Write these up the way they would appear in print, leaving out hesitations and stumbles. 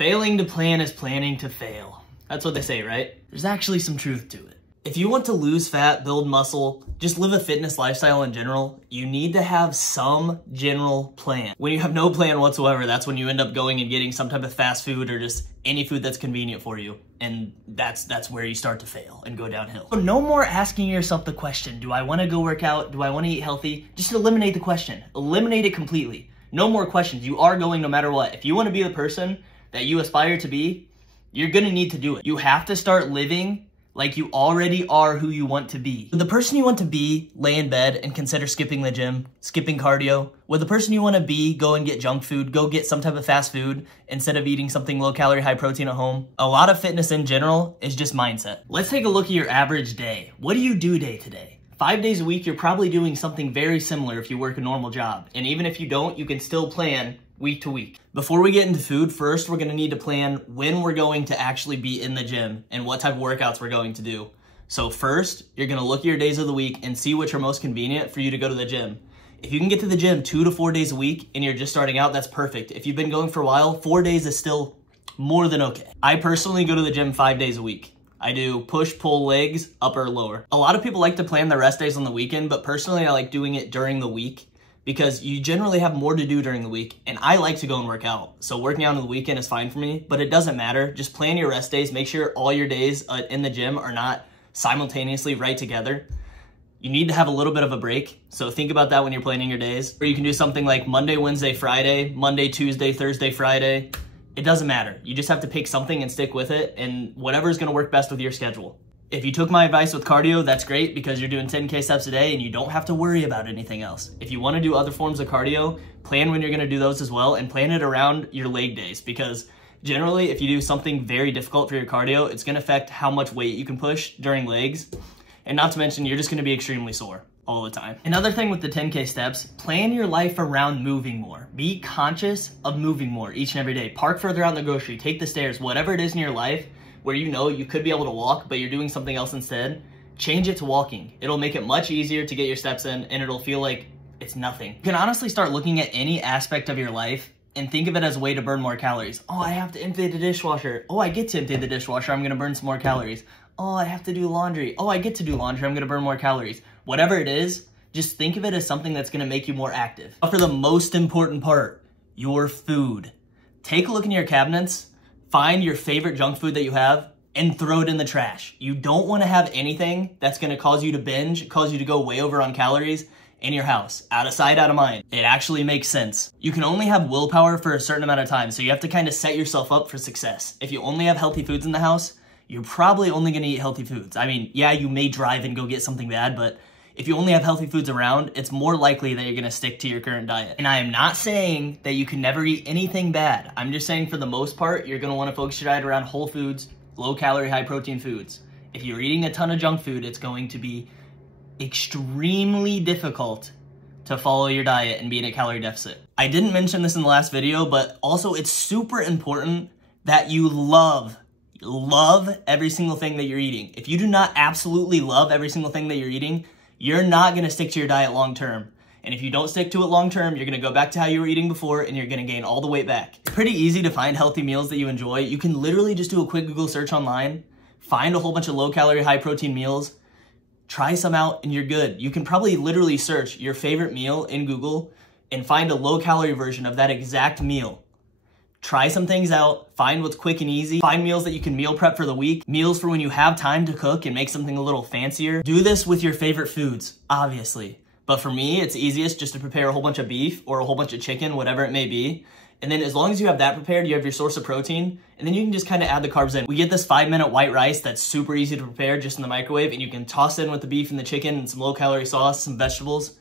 Failing to plan is planning to fail. That's what they say, right? There's actually some truth to it. If you want to lose fat, build muscle, just live a fitness lifestyle in general, you need to have some general plan. When you have no plan whatsoever, that's when you end up going and getting some type of fast food or just any food that's convenient for you. And that's where you start to fail and go downhill. So no more asking yourself the question, do I want to go work out? Do I want to eat healthy? Just eliminate the question. Eliminate it completely. No more questions. You are going no matter what. If you want to be the person that you aspire to be, you're going to need to do it. You have to start living like you already are who you want to be. Would the person you want to be lay in bed and consider skipping the gym, skipping cardio? Would the person you want to be go and get junk food, go get some type of fast food instead of eating something low calorie, high protein at home? A lot of fitness in general is just mindset. Let's take a look at your average day. What do you do day to day? 5 days a week, you're probably doing something very similar if you work a normal job. And even if you don't, you can still plan week to week. Before we get into food, first we're gonna need to plan when we're going to actually be in the gym and what type of workouts we're going to do. So first, you're gonna look at your days of the week and see which are most convenient for you to go to the gym. If you can get to the gym 2 to 4 days a week and you're just starting out, that's perfect. If you've been going for a while, 4 days is still more than okay. I personally go to the gym 5 days a week. I do push, pull, legs, upper, lower. A lot of people like to plan their rest days on the weekend, but personally I like doing it during the week because you generally have more to do during the week, and I like to go and work out. So working out on the weekend is fine for me, but it doesn't matter. Just plan your rest days. Make sure all your days in the gym are not simultaneously right together. You need to have a little bit of a break, so think about that when you're planning your days. Or you can do something like Monday, Wednesday, Friday, Monday, Tuesday, Thursday, Friday. It doesn't matter. You just have to pick something and stick with it, and whatever is going to work best with your schedule. If you took my advice with cardio, that's great because you're doing 10K steps a day and you don't have to worry about anything else. If you want to do other forms of cardio, plan when you're going to do those as well and plan it around your leg days because generally if you do something very difficult for your cardio, it's going to affect how much weight you can push during legs. And not to mention, you're just going to be extremely sore all the time. Another thing with the 10K steps, plan your life around moving more. Be conscious of moving more each and every day. Park further out in the grocery, take the stairs, whatever it is in your life where you know you could be able to walk, but you're doing something else instead, change it to walking. It'll make it much easier to get your steps in and it'll feel like it's nothing. You can honestly start looking at any aspect of your life and think of it as a way to burn more calories. Oh, I have to empty the dishwasher. Oh, I get to empty the dishwasher. I'm gonna burn some more calories. Oh, I have to do laundry. Oh, I get to do laundry. I'm gonna burn more calories. Whatever it is, just think of it as something that's gonna make you more active. But for the most important part, your food. Take a look in your cabinets, find your favorite junk food that you have, and throw it in the trash. You don't wanna have anything that's gonna cause you to binge, cause you to go way over on calories in your house. Out of sight, out of mind. It actually makes sense. You can only have willpower for a certain amount of time, so you have to kind of set yourself up for success. If you only have healthy foods in the house, you're probably only gonna eat healthy foods. I mean, yeah, you may drive and go get something bad, but if you only have healthy foods around, it's more likely that you're gonna stick to your current diet. And I am not saying that you can never eat anything bad. I'm just saying for the most part, you're gonna wanna focus your diet around whole foods, low calorie, high protein foods. If you're eating a ton of junk food, it's going to be extremely difficult to follow your diet and be in a calorie deficit. I didn't mention this in the last video, but also it's super important that you love every single thing that you're eating. If you do not absolutely love every single thing that you're eating, you're not gonna stick to your diet long term. And if you don't stick to it long term, you're gonna go back to how you were eating before and you're gonna gain all the weight back. It's pretty easy to find healthy meals that you enjoy. You can literally just do a quick Google search online, find a whole bunch of low calorie, high protein meals, try some out and you're good. You can probably literally search your favorite meal in Google and find a low calorie version of that exact meal. Try some things out, find what's quick and easy, find meals that you can meal prep for the week, meals for when you have time to cook and make something a little fancier. Do this with your favorite foods, obviously. But for me, it's easiest just to prepare a whole bunch of beef or a whole bunch of chicken, whatever it may be. And then as long as you have that prepared, you have your source of protein, and then you can just kind of add the carbs in. We get this 5-minute white rice that's super easy to prepare just in the microwave, and you can toss it in with the beef and the chicken and some low calorie sauce, some vegetables.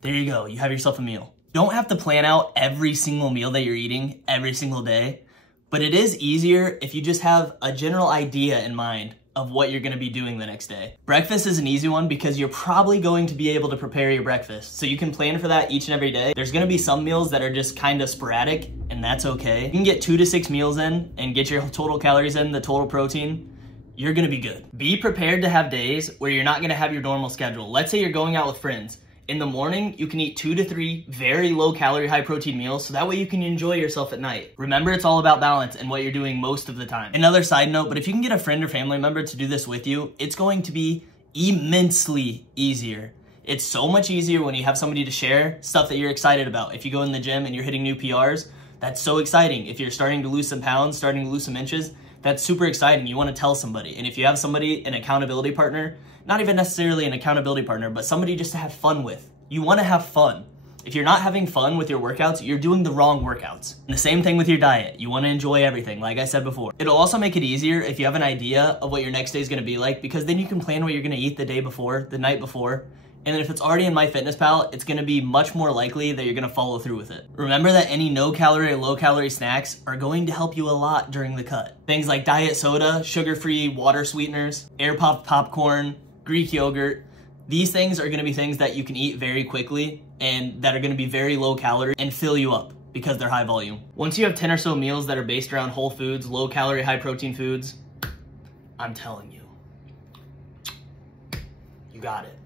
There you go, you have yourself a meal. You don't have to plan out every single meal that you're eating every single day, but it is easier if you just have a general idea in mind of what you're gonna be doing the next day. Breakfast is an easy one because you're probably going to be able to prepare your breakfast. So you can plan for that each and every day. There's gonna be some meals that are just kind of sporadic, and that's okay. You can get 2 to 6 meals in and get your total calories in, the total protein. You're gonna be good. Be prepared to have days where you're not gonna have your normal schedule. Let's say you're going out with friends In the morning, you can eat 2 to 3 very low calorie, high protein meals, so that way you can enjoy yourself at night. Remember, it's all about balance and what you're doing most of the time. Another side note, but if you can get a friend or family member to do this with you, it's going to be immensely easier. It's so much easier when you have somebody to share stuff that you're excited about. If you go in the gym and you're hitting new PRs, that's so exciting. If you're starting to lose some pounds, starting to lose some inches, that's super exciting. You want to tell somebody. And if you have somebody, an accountability partner, not even necessarily an accountability partner, but somebody just to have fun with. You want to have fun. If you're not having fun with your workouts, you're doing the wrong workouts. And the same thing with your diet. You want to enjoy everything, like I said before. It'll also make it easier if you have an idea of what your next day is going to be like, because then you can plan what you're going to eat the day before, the night before. And then if it's already in MyFitnessPal, it's gonna be much more likely that you're gonna follow through with it. Remember that any no-calorie or low-calorie snacks are going to help you a lot during the cut. Things like diet soda, sugar-free water sweeteners, air-popped popcorn, Greek yogurt. These things are gonna be things that you can eat very quickly and that are gonna be very low-calorie and fill you up because they're high volume. Once you have 10 or so meals that are based around whole foods, low-calorie, high-protein foods, I'm telling you, you got it.